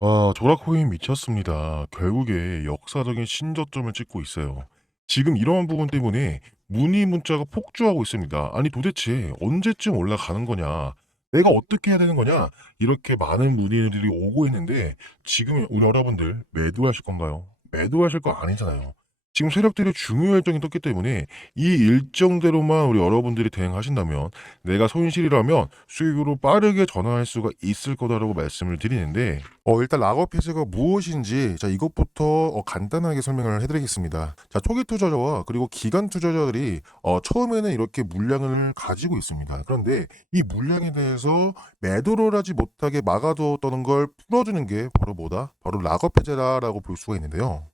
와, 아, 조락호인 미쳤습니다. 결국에 역사적인 신저점을 찍고 있어요. 지금 이러한 부분 때문에 문의 문자가 폭주하고 있습니다. 아니 도대체 언제쯤 올라가는 거냐? 내가 어떻게 해야 되는 거냐? 이렇게 많은 문의들이 오고 있는데 지금 우리 여러분들 매도하실 건가요? 매도하실 거 아니잖아요. 지금 세력들이 중요 일정이 떴기 때문에 이 일정대로만 우리 여러분들이 대응하신다면 내가 손실이라면 수익으로 빠르게 전환할 수가 있을 거다라고 말씀을 드리는데 어, 일단 락업 해제가 무엇인지 자 이것부터 어, 간단하게 설명을 해드리겠습니다. 자 초기 투자자와 그리고 기간 투자자들이 어, 처음에는 이렇게 물량을 가지고 있습니다. 그런데 이 물량에 대해서 매도를 하지 못하게 막아두었는걸 풀어주는 게 바로 뭐다? 바로 락업 해제다라고 볼 수가 있는데요.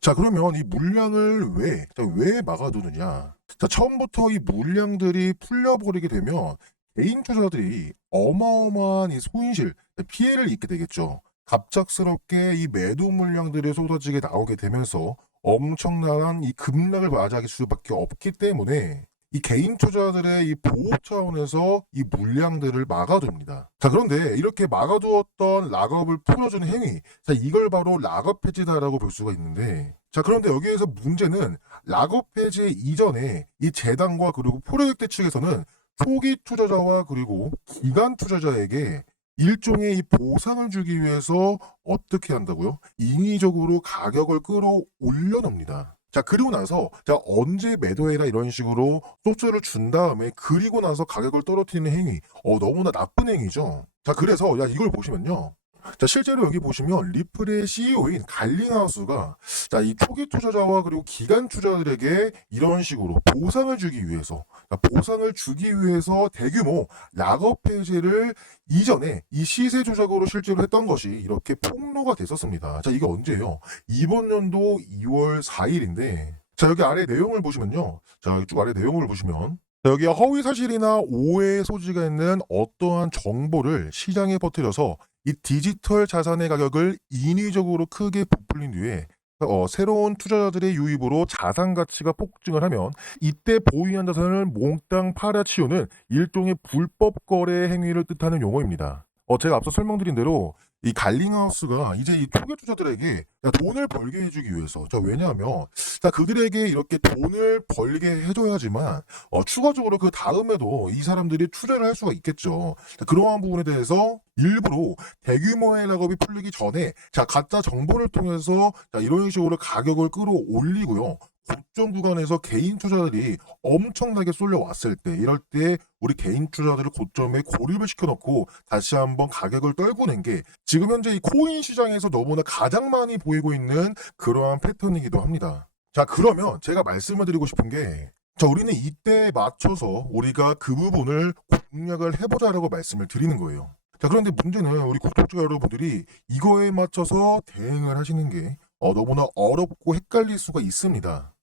자, 그러면 이 물량을 왜, 자, 왜 막아두느냐? 자, 처음부터 이 물량들이 풀려버리게 되면 개인 투자들이 자 어마어마한 이 손실, 피해를 입게 되겠죠. 갑작스럽게 이 매도 물량들이 쏟아지게 나오게 되면서 엄청난 이 급락을 맞이하기 수밖에 없기 때문에 이 개인 투자들의 이 보호 차원에서 이 물량들을 막아둡니다. 자, 그런데 이렇게 막아두었던 락업을 풀어주는 행위, 자, 이걸 바로 락업 해지다라고 볼 수가 있는데, 자, 그런데 여기에서 문제는 락업 해지 이전에 이 재단과 그리고 프로젝트 측에서는 초기 투자자와 그리고 기간 투자자에게 일종의 이 보상을 주기 위해서 어떻게 한다고요? 인위적으로 가격을 끌어올려 놉니다. 자, 그리고 나서, 자, 언제 매도해라 이런 식으로 소스를 준 다음에, 그리고 나서 가격을 떨어뜨리는 행위. 어, 너무나 나쁜 행위죠. 자, 그래서, 야, 이걸 보시면요. 자, 실제로 여기 보시면 리플의 CEO인 갈링하우스가 자, 이 초기 투자자와 그리고 기간 투자들에게 이런 식으로 보상을 주기 위해서 보상을 주기 위해서 대규모 락업 폐지를 이전에 이 시세 조작으로 실제로 했던 것이 이렇게 폭로가 됐었습니다. 자, 이게 언제예요? 이번 연도 2월 4일인데 자, 여기 아래 내용을 보시면요. 자, 쭉 아래 내용을 보시면 여기 허위 사실이나 오해의 소지가 있는 어떠한 정보를 시장에 퍼뜨려서 이 디지털 자산의 가격을 인위적으로 크게 부풀린 뒤에 어, 새로운 투자자들의 유입으로 자산 가치가 폭증을 하면 이때 보유한 자산을 몽땅 팔아치우는 일종의 불법 거래 행위를 뜻하는 용어입니다. 어, 제가 앞서 설명드린 대로 이 갈링하우스가 이제 이 초기 투자들에게 돈을 벌게 해주기 위해서 자 왜냐하면 자 그들에게 이렇게 돈을 벌게 해줘야지만 어, 추가적으로 그 다음에도 이 사람들이 투자를 할 수가 있겠죠 자, 그러한 부분에 대해서 일부러 대규모의 낙업이 풀리기 전에 자 가짜 정보를 통해서 자 이런 식으로 가격을 끌어올리고요 국정 구간에서 개인 투자들이 엄청나게 쏠려왔을 때 이럴 때 우리 개인 투자들을 고점에 고립을 시켜놓고 다시 한번 가격을 떨구는 게 지금 현재 이 코인 시장에서 너무나 가장 많이 보이고 있는 그러한 패턴이기도 합니다. 자 그러면 제가 말씀을 드리고 싶은 게 자, 우리는 이때에 맞춰서 우리가 그 부분을 공략을 해보자라고 말씀을 드리는 거예요. 자, 그런데 문제는 우리 구독자 여러분들이 이거에 맞춰서 대응을 하시는 게 어, 너무나 어렵고 헷갈릴 수가 있습니다.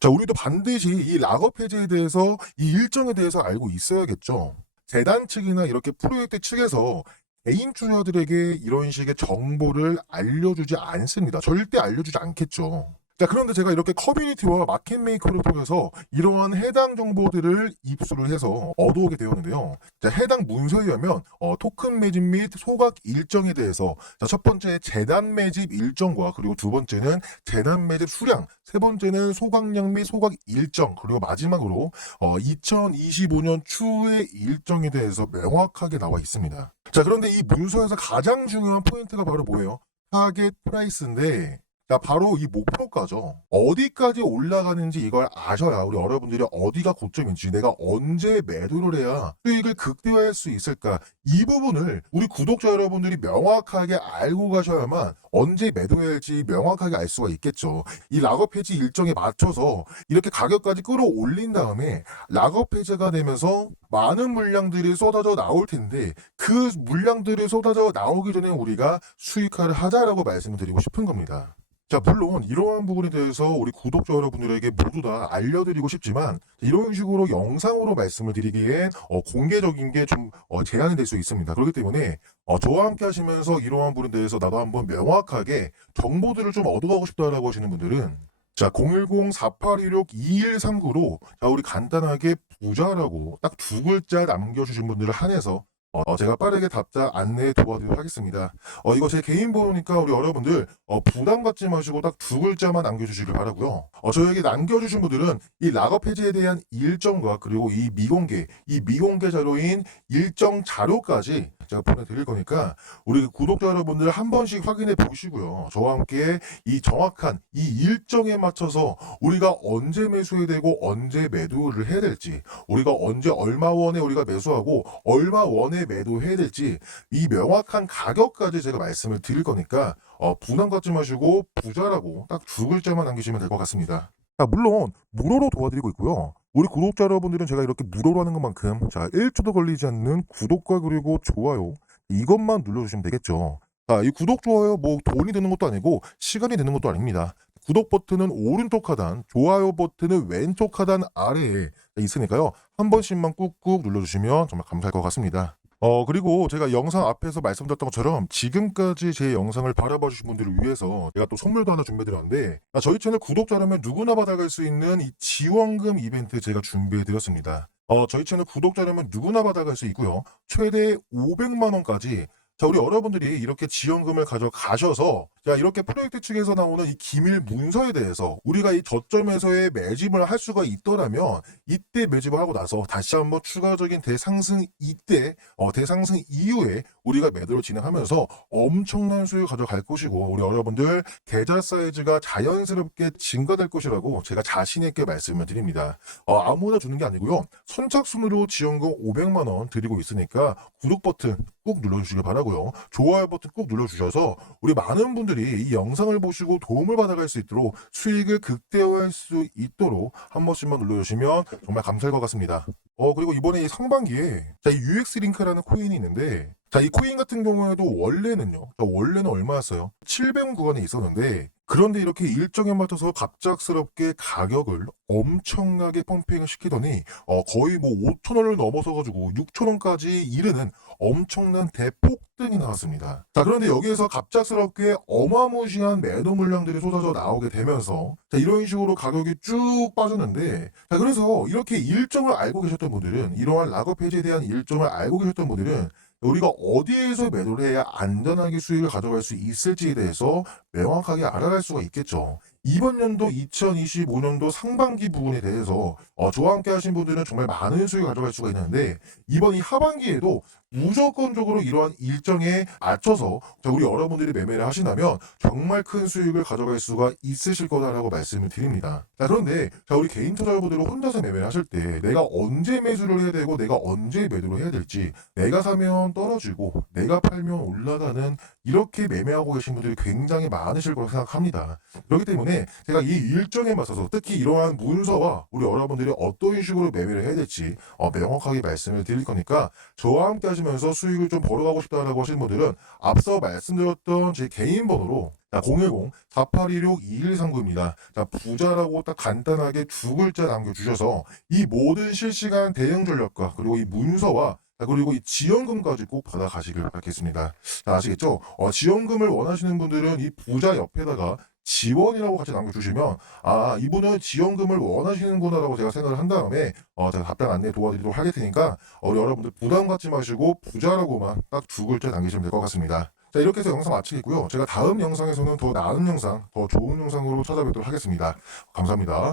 자, 우리도 반드시 이 락업 폐지에 대해서 이 일정에 대해서 알고 있어야겠죠. 재단 측이나 이렇게 프로젝트 측에서 개인 투자들에게 이런 식의 정보를 알려주지 않습니다. 절대 알려주지 않겠죠. 자, 그런데 제가 이렇게 커뮤니티와 마켓메이커를 통해서 이러한 해당 정보들을 입수를 해서 얻어오게 되었는데요. 자, 해당 문서에 의하면 어, 토큰 매집 및 소각 일정에 대해서 자, 첫 번째 재단 매집 일정과 그리고 두 번째는 재단 매집 수량, 세 번째는 소각량 및 소각 일정, 그리고 마지막으로 어, 2025년 추후의 일정에 대해서 명확하게 나와 있습니다. 자, 그런데 이 문서에서 가장 중요한 포인트가 바로 뭐예요? 타겟 프라이스인데 자, 바로 이 목표가죠. 어디까지 올라가는지 이걸 아셔야 우리 여러분들이 어디가 고점인지 내가 언제 매도를 해야 수익을 극대화할 수 있을까 이 부분을 우리 구독자 여러분들이 명확하게 알고 가셔야만 언제 매도해야 할지 명확하게 알 수가 있겠죠. 이 락업 해지 일정에 맞춰서 이렇게 가격까지 끌어올린 다음에 락업 해지가 되면서 많은 물량들이 쏟아져 나올 텐데 그 물량들이 쏟아져 나오기 전에 우리가 수익화를 하자라고 말씀을 드리고 싶은 겁니다. 자, 물론 이러한 부분에 대해서 우리 구독자 여러분들에게 모두 다 알려드리고 싶지만 이런 식으로 영상으로 말씀을 드리기엔 어, 공개적인 게좀 어, 제한이 될 수 있습니다. 그렇기 때문에 어, 저와 함께 하시면서 이러한 부분에 대해서 나도 한번 명확하게 정보들을 좀 얻어가고 싶다라고 하시는 분들은 자, 010-4816-2139로 자, 우리 간단하게 부자라고 딱 두 글자 남겨주신 분들을 한해서 어, 제가 빠르게 답자 안내 도와드리도록 하겠습니다. 어, 이거 제 개인 번호니까 우리 여러분들 어, 부담갖지 마시고 딱 두 글자만 남겨주시길 바라고요. 어, 저에게 남겨주신 분들은 이 락업 해지에 대한 일정과 그리고 이 미공개, 이 미공개 자료인 일정 자료까지 제가 보내드릴 거니까 우리 구독자 여러분들 한 번씩 확인해 보시고요. 저와 함께 이 정확한 이 일정에 맞춰서 우리가 언제 매수해야 되고 언제 매도를 해야 될지 우리가 언제 얼마 원에 우리가 매수하고 얼마 원에 매도해야 될지 이 명확한 가격까지 제가 말씀을 드릴 거니까 어, 부담 갖지 마시고 부자라고 딱 두 글자만 남기시면 될 것 같습니다. 자, 물론 무료로 도와드리고 있고요. 우리 구독자 여러분들은 제가 이렇게 무료로 하는 것만큼 자 1초도 걸리지 않는 구독과 그리고 좋아요 이것만 눌러주시면 되겠죠. 자, 이 구독 좋아요 뭐 돈이 드는 것도 아니고 시간이 드는 것도 아닙니다. 구독 버튼은 오른쪽 하단, 좋아요 버튼은 왼쪽 하단 아래에 있으니까요. 한 번씩만 꾹꾹 눌러주시면 정말 감사할 것 같습니다. 어, 그리고 제가 영상 앞에서 말씀드렸던 것처럼 지금까지 제 영상을 바라봐 주신 분들을 위해서 제가 또 선물도 하나 준비해드렸는데 아, 저희 채널 구독자라면 누구나 받아갈 수 있는 이 지원금 이벤트 제가 준비해드렸습니다. 어, 저희 채널 구독자라면 누구나 받아갈 수 있고요. 최대 500만원까지 자, 우리 여러분들이 이렇게 지원금을 가져가셔서, 자, 이렇게 프로젝트 측에서 나오는 이 기밀 문서에 대해서 우리가 이 저점에서의 매집을 할 수가 있더라면, 이때 매집을 하고 나서 다시 한번 추가적인 대상승 이때, 어, 대상승 이후에 우리가 매도를 진행하면서 엄청난 수익을 가져갈 것이고, 우리 여러분들 계좌 사이즈가 자연스럽게 증가될 것이라고 제가 자신있게 말씀을 드립니다. 어, 아무나 주는 게 아니고요. 선착순으로 지원금 500만원 드리고 있으니까 구독 버튼 꼭 눌러주시길 바라고요. 좋아요 버튼 꼭 눌러주셔서 우리 많은 분들이 이 영상을 보시고 도움을 받아갈 수 있도록 수익을 극대화할 수 있도록 한 번씩만 눌러주시면 정말 감사할 것 같습니다. 어 그리고 이번에 이 상반기에 자, 이 UX 링크라는 코인이 있는데 자, 이 코인 같은 경우에도 원래는요. 원래는 얼마였어요? 700원 구간에 있었는데 그런데 이렇게 일정에 맞춰서 갑작스럽게 가격을 엄청나게 펌핑 을 시키더니 어, 거의 뭐 5천 원을 넘어서 가지고 6천 원까지 이르는 엄청난 대폭등이 나왔습니다. 자 그런데 여기에서 갑작스럽게 어마무시한 매도 물량들이 쏟아져 나오게 되면서 자, 이런 식으로 가격이 쭉 빠졌는데 자 그래서 이렇게 일정을 알고 계셨던 분들은 이러한 락업 페이지에 대한 일정을 알고 계셨던 분들은 우리가 어디에서 매도를 해야 안전하게 수익을 가져갈 수 있을지에 대해서 명확하게 알아갈 수가 있겠죠. 이번 연도 2025년도 상반기 부분에 대해서 어, 저와 함께 하신 분들은 정말 많은 수익을 가져갈 수가 있는데 이번 이 하반기에도 무조건적으로 이러한 일정에 맞춰서 우리 여러분들이 매매를 하신다면 정말 큰 수익을 가져갈 수가 있으실 거다라고 말씀을 드립니다. 자 그런데 자 우리 개인 투자자분들은 혼자서 매매를 하실 때 내가 언제 매수를 해야 되고 내가 언제 매도를 해야 될지 내가 사면 떨어지고 내가 팔면 올라가는 이렇게 매매하고 계신 분들이 굉장히 많으실 거라고 생각합니다. 그렇기 때문에 때문에 제가 이 일정에 맞춰서 특히 이러한 문서와 우리 여러분들이 어떤 식으로 매매를 해야 될지 어, 명확하게 말씀을 드릴 거니까 저와 함께 하시면서 수익을 좀 벌어가고 싶다라고 하시는 분들은 앞서 말씀드렸던 제 개인 번호로 010-4816-2139입니다. 자, 부자라고 딱 간단하게 두 글자 남겨주셔서 이 모든 실시간 대응 전략과 그리고 이 문서와 그리고 이 지원금까지 꼭 받아가시길 바라겠습니다. 아시겠죠? 어, 지원금을 원하시는 분들은 이 부자 옆에다가 지원이라고 같이 남겨주시면 아 이분은 지원금을 원하시는구나라고 제가 생각을 한 다음에 어, 제가 답변 안내 도와드리도록 하겠 테니까 우리 여러분들 부담 갖지 마시고 부자라고만 딱 두 글자 남기시면 될 것 같습니다. 자 이렇게 해서 영상 마치겠고요. 제가 다음 영상에서는 더 나은 영상, 더 좋은 영상으로 찾아뵙도록 하겠습니다. 감사합니다.